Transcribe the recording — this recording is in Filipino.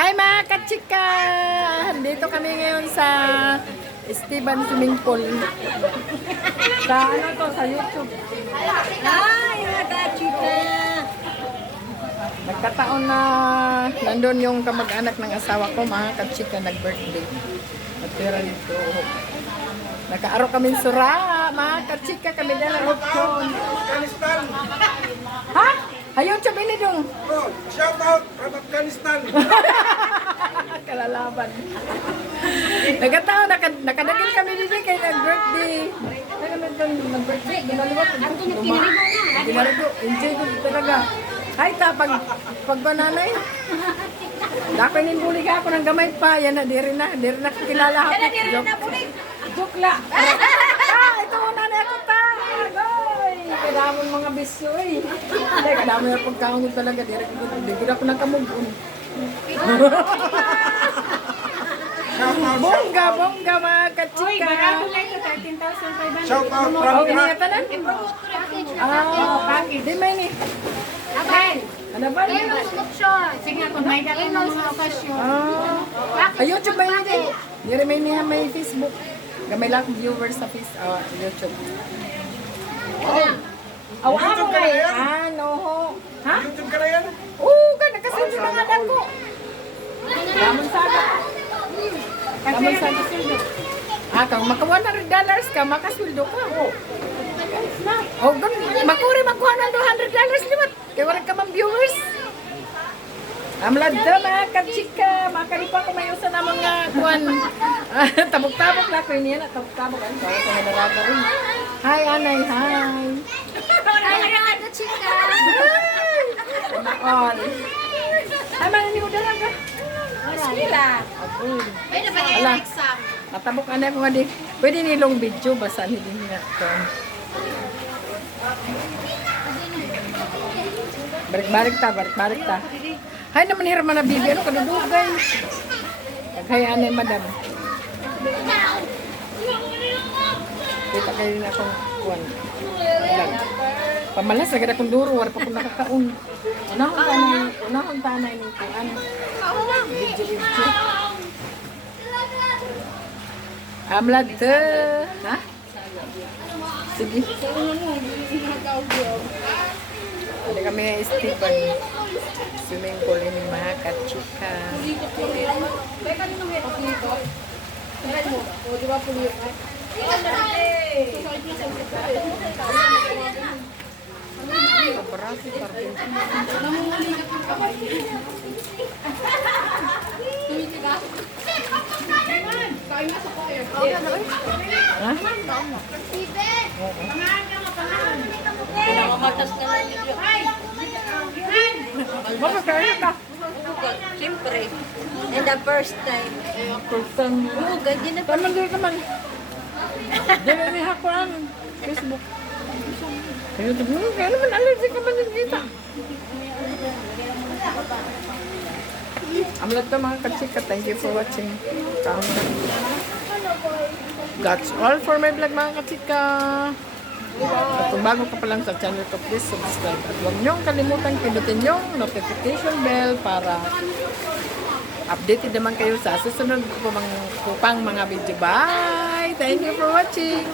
Hi mga kachika! Dito kami ngayon sa Esteban Swimming Pool. Sa ano to? Sa YouTube. Hi mga kachika! Nagkataon na nandun yung kamag-anak ng asawa ko, mga kachika, nag-birthday. Natira dito. Nakaaro kami sura, mga kachika, kami na lang option. Ha? Ayun, sabi ni dong. Oh, shout out from Afghanistan. Kalalaban. Nagkataon, nakadagil kami dito kay nag-birthday. Nag-birthday, ginaliwat. Ginaligo, enjoy ko talaga. Ay, pag bananay. Dapat nimbuli ka ako ng gamay pa. Yan na, diri na kilala ako. Joke la. Ito muna na ako ta. Agoy! Kadamon mga bisyo eh. Hindi, kadamon yung pagkaon talaga. Diri ako nagkamugon. Bongga mga kachika. Shout out from Oh, Iraq. iningatan na? Di may ni. Ano ba? Sige, kung may dali ng mga okasyon. YouTube ba yun din? Diri may Facebook. Gamay lang viewers sa YouTube. Awa mo kay ano ho? Ha? YouTube ka na yan? Oo, nakasunod ng anak ko. Damon sada. Damon sada. Kung maka $100 ka, makasweldo ka. Oh, makuri makuha ng $200 liwat. Kaya wala ka mang viewers. Amlad na mga kachika. Makalipa ko may usan na mga kuwan. Tabok-tabok na ko niya na. Tabok-tabok. Ay, para sa nadaraga rin. Hi, Anay. Hi. Hi mga kachika! All. Ay, mananiw dalaga. Sila! Pwede ba Ala. yung exam? Matabok ka na ko nga di. Pwede nilong video. Basta hindi nga. Balik-balik ta. Hay naman hirman na bibi. Ano kadudugay? Naghayaan na madam. Kita kayo na akong kuwan. Pamalas, agad akong duro. Wala pa akong nakakaon. Unahon tanay ng kuwan. Video. Amlad te. Ha? Sige. Ada kami Esteban Swimming Pool ini mga kachika. Pinakamatas na lang nito. Bakit kaya ka? Siyempre. And the first time. Kurtan. Oo, ganyan na. Taman din naman. Dili ni hakuan Facebook. Kaya naman allergic ka man din kita. Amlat to mga kachika. Thank you for watching. That's all for my vlog mga kachika. At kung bago ka pa lang sa channel ko, please subscribe. At huwag niyong kalimutan pindutin yung notification bell para updated naman kayo sa susunod ko pang mga video. Bye! Thank you for watching!